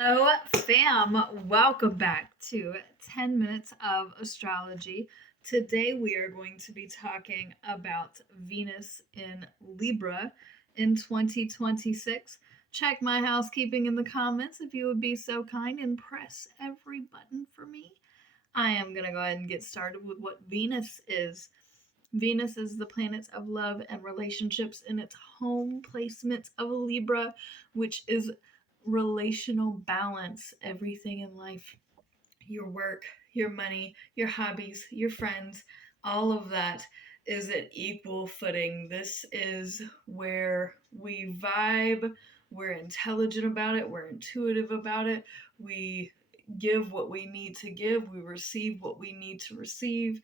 Hello, fam. Welcome back to 10 Minutes of Astrology. Today we are going to be talking about Venus in Libra in 2026. Check my housekeeping in the comments if you would be so kind and press every button for me. I am going to go ahead and get started with what Venus is. Venus is the planet of love and relationships in its home placement of Libra, which is relational balance, everything in life, your work, your money, your hobbies, your friends, all of that is at equal footing. This is where we vibe, we're intelligent about it, we're intuitive about it, we give what we need to give, we receive what we need to receive.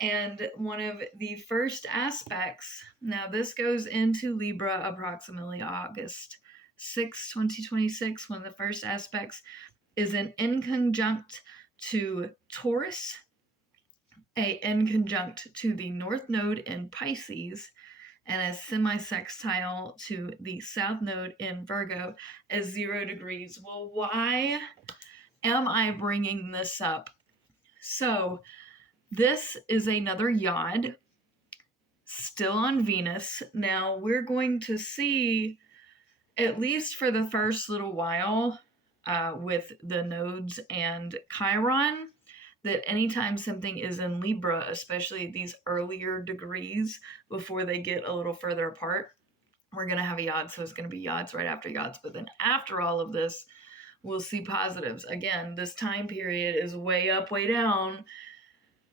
And one of the first aspects, now this goes into Libra approximately August 6, 2026, one of the first aspects is an inconjunct to Taurus, a inconjunct to the North Node in Pisces, and a semi-sextile to the South Node in Virgo at 0 degrees. Well, why am I bringing this up? So, this is another yod, still on Venus. Now, we're going to see, at least for the first little while, with the nodes and Chiron, that anytime something is in Libra, especially these earlier degrees before they get a little further apart, we're going to have a yod. So it's going to be yods right after yods. But then after all of this, we'll see positives. Again, this time period is way up, way down.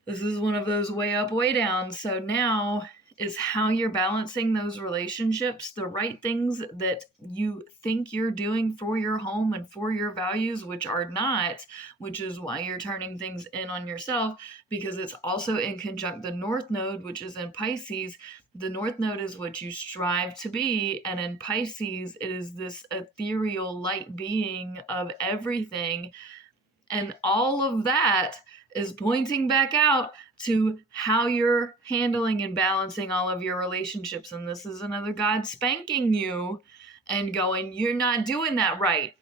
This is one of those way up, way down. So now is how you're balancing those relationships, the right things that you think you're doing for your home and for your values, which are not, which is why you're turning things in on yourself, because it's also in conjunct the North Node, which is in Pisces. The North Node is what you strive to be, and in Pisces, it is this ethereal light being of everything. And all of that is pointing back out to how you're handling and balancing all of your relationships. And this is another God spanking you and going, you're not doing that right.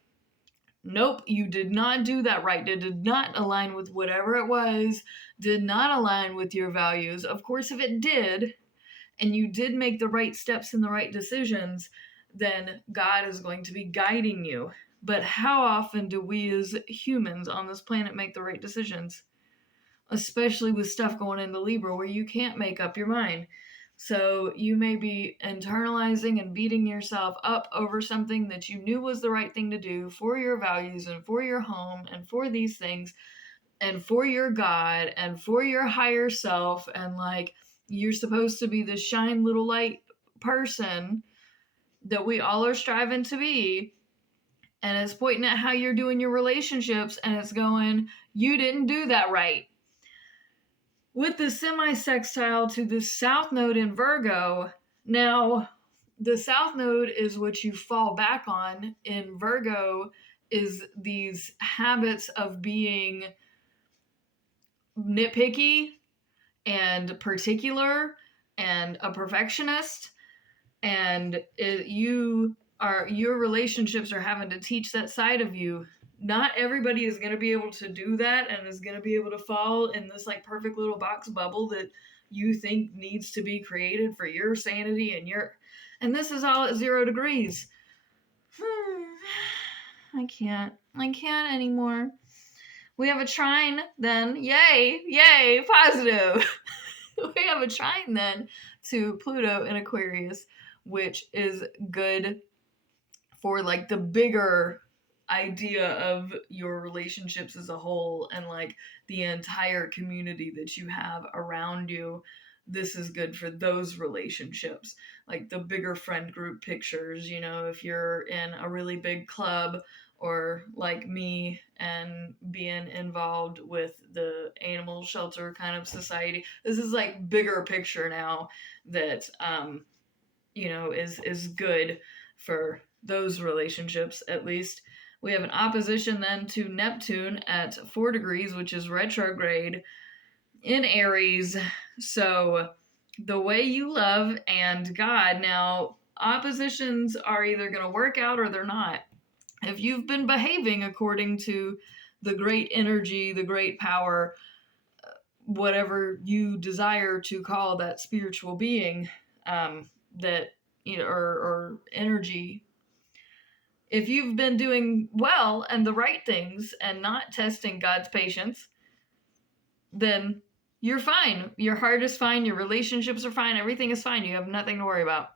Nope, you did not do that right. It did not align with whatever it was, did not align with your values. Of course, if it did, and you did make the right steps and the right decisions, then God is going to be guiding you. But how often do we as humans on this planet make the right decisions? Especially with stuff going into Libra where you can't make up your mind. So you may be internalizing and beating yourself up over something that you knew was the right thing to do for your values and for your home and for these things and for your God and for your higher self. And like, you're supposed to be this shine little light person that we all are striving to be. And it's pointing at how you're doing your relationships, and it's going, you didn't do that right. With the semi-sextile to the South Node in Virgo, now the South Node is what you fall back on. In Virgo is these habits of being nitpicky and particular and a perfectionist, and your relationships are having to teach that side of you. Not everybody is going to be able to do that and is going to be able to fall in this like perfect little box bubble that you think needs to be created for your sanity and this is all at 0 degrees. I can't anymore. We have a trine then. Yay, positive. We have a trine then to Pluto in Aquarius, which is good for like the bigger idea of your relationships as a whole and like the entire community that you have around you. This is good for those relationships, like the bigger friend group pictures, if you're in a really big club or like me and being involved with the animal shelter kind of society. This is like bigger picture now that is good for those relationships at least. We have an opposition then to Neptune at 4 degrees, which is retrograde in Aries. So the way you love and God, now oppositions are either going to work out or they're not. if you've been behaving according to the great energy, the great power, whatever you desire to call that spiritual being, that, or energy, if you've been doing well and the right things and not testing God's patience, then you're fine. Your heart is fine. Your relationships are fine. Everything is fine. You have nothing to worry about.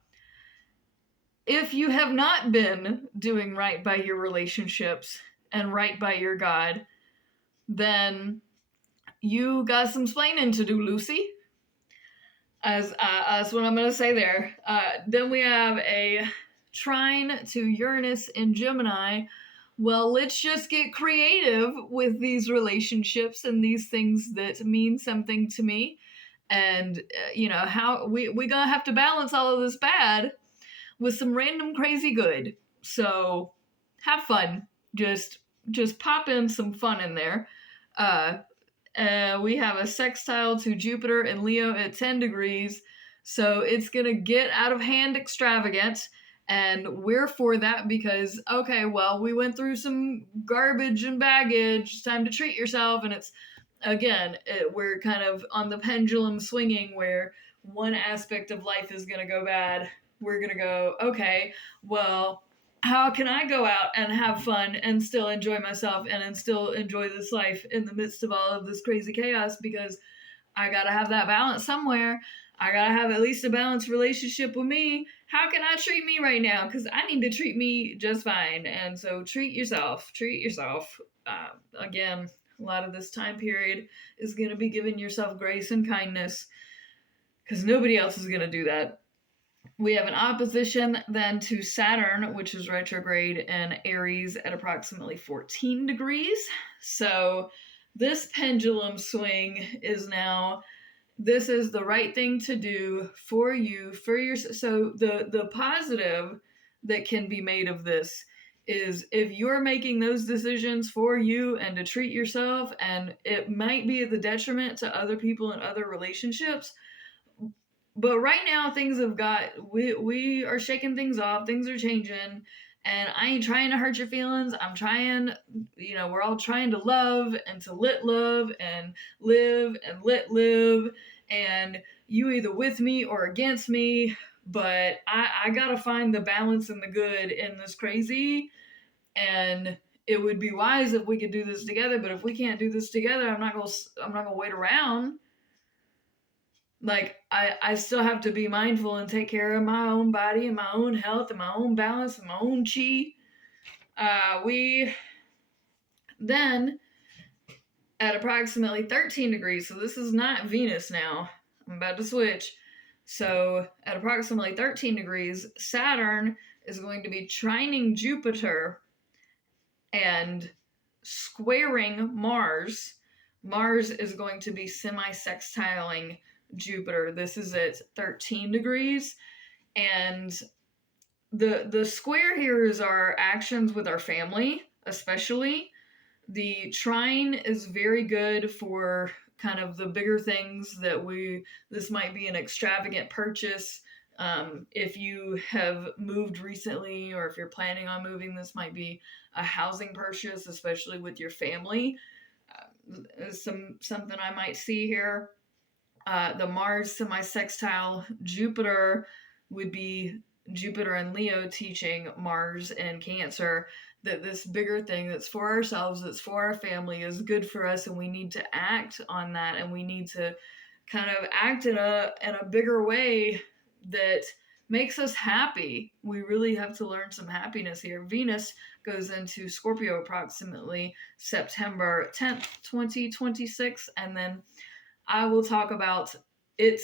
If you have not been doing right by your relationships and right by your God, then you got some splaining to do, Lucy. That's what I'm going to say there. Then we have a trine to Uranus in Gemini. Well, let's just get creative with these relationships and these things that mean something to me. And, how we gonna have to balance all of this bad with some random crazy good. So have fun. Just pop in some fun in there. We have a sextile to Jupiter and Leo at 10 degrees. So it's going to get out of hand extravagant. And we're for that because, okay, well, we went through some garbage and baggage. It's time to treat yourself. And it's, again, we're kind of on the pendulum swinging where one aspect of life is going to go bad. We're going to go, okay, well, how can I go out and have fun and still enjoy myself and still enjoy this life in the midst of all of this crazy chaos? Because I got to have that balance somewhere. I got to have at least a balanced relationship with me. How can I treat me right now? Because I need to treat me just fine. And so treat yourself. Again, a lot of this time period is going to be giving yourself grace and kindness because nobody else is going to do that. We have an opposition then to Saturn, which is retrograde in Aries at approximately 14 degrees. So this pendulum swing is now, this is the right thing to do for you, for your, so the positive that can be made of this is if you're making those decisions for you and to treat yourself, and it might be at the detriment to other people and other relationships, but right now things have got, we are shaking things off, things are changing, and I ain't trying to hurt your feelings. I'm trying, we're all trying to love and to let love and live and let live, and you either with me or against me, but I gotta find the balance and the good in this crazy, and it would be wise if we could do this together, but if we can't do this together, I'm not gonna wait around. Like, I still have to be mindful and take care of my own body and my own health and my own balance and my own chi. We then, at approximately 13 degrees, so this is not Venus now, I'm about to switch. So at approximately 13 degrees, Saturn is going to be trining Jupiter and squaring Mars. Mars is going to be semi-sextiling Jupiter. This is at 13 degrees, and the square here is our actions with our family, especially. The trine is very good for kind of the bigger things that this might be an extravagant purchase. If you have moved recently or if you're planning on moving, this might be a housing purchase, especially with your family. Something I might see here. The Mars semi-sextile Jupiter would be Jupiter and Leo teaching Mars and Cancer that this bigger thing that's for ourselves, that's for our family, is good for us, and we need to act on that, and we need to kind of act in a bigger way that makes us happy. We really have to learn some happiness here. Venus goes into Scorpio approximately September 10th, 2026, and then I will talk about it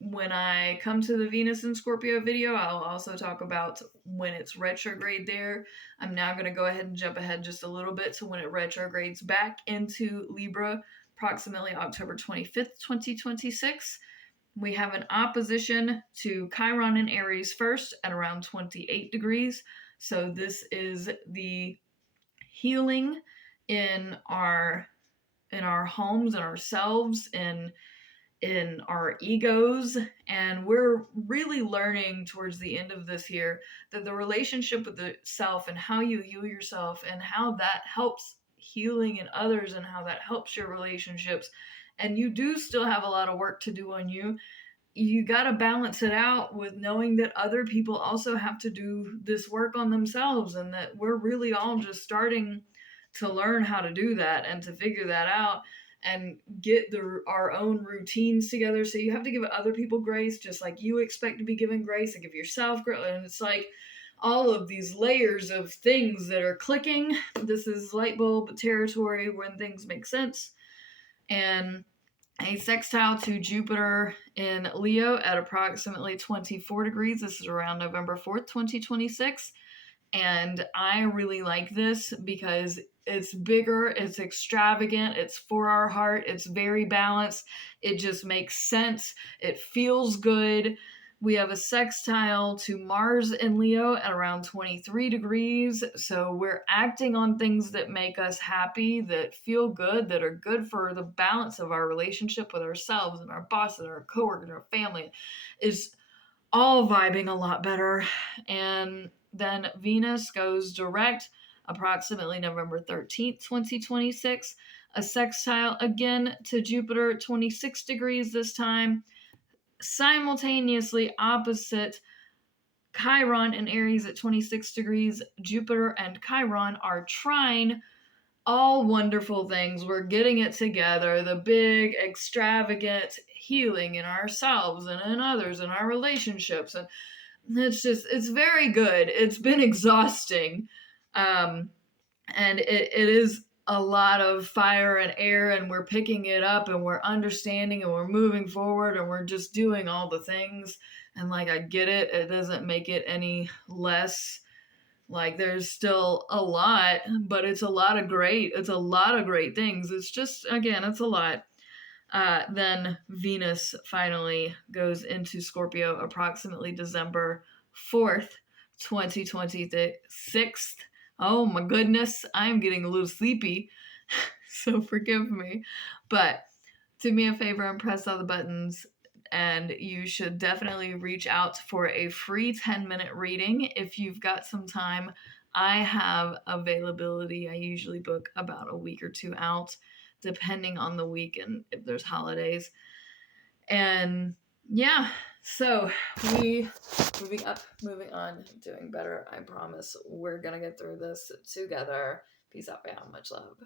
when I come to the Venus and Scorpio video. I'll also talk about when it's retrograde there. I'm now going to go ahead and jump ahead just a little bit to when it retrogrades back into Libra, approximately October 25th, 2026. We have an opposition to Chiron in Aries first at around 28 degrees. So this is the healing in our homes and ourselves, and in our egos. And we're really learning towards the end of this year that the relationship with the self and how you heal yourself and how that helps healing in others and how that helps your relationships. And you do still have a lot of work to do on you. You got to balance it out with knowing that other people also have to do this work on themselves, and that we're really all just starting to learn how to do that and to figure that out and get our own routines together. So you have to give other people grace just like you expect to be given grace, and give yourself grace. And it's like all of these layers of things that are clicking. This is light bulb territory when things make sense. And a sextile to Jupiter in Leo at approximately 24 degrees. This is around November 4th, 2026. And I really like this because it's bigger, it's extravagant, it's for our heart, it's very balanced, it just makes sense, it feels good. We have a sextile to Mars in Leo at around 23 degrees. So we're acting on things that make us happy, that feel good, that are good for the balance of our relationship with ourselves and our boss and our coworkers and our family. Is all vibing a lot better. And then Venus goes direct approximately November 13th, 2026. A sextile again to Jupiter, 26 degrees this time. Simultaneously opposite Chiron in Aries at 26 degrees. Jupiter and Chiron are trine. All wonderful things. We're getting it together. The big, extravagant healing in ourselves and in others and our relationships. And it's very good. It's been exhausting. And it is a lot of fire and air, and we're picking it up and we're understanding and we're moving forward and we're just doing all the things. And like, I get it. It doesn't make it any less. Like, there's still a lot, but it's a lot of great things. It's just, again, it's a lot. Then Venus finally goes into Scorpio approximately December 4th, 2026. Oh my goodness, I'm getting a little sleepy, so forgive me. But do me a favor and press all the buttons, and you should definitely reach out for a free 10-minute reading if you've got some time. I have availability. I usually book about a week or two out, depending on the week and if there's holidays. And yeah, so we moving up, moving on, doing better. I promise we're gonna get through this together. Peace out, fam. Much love.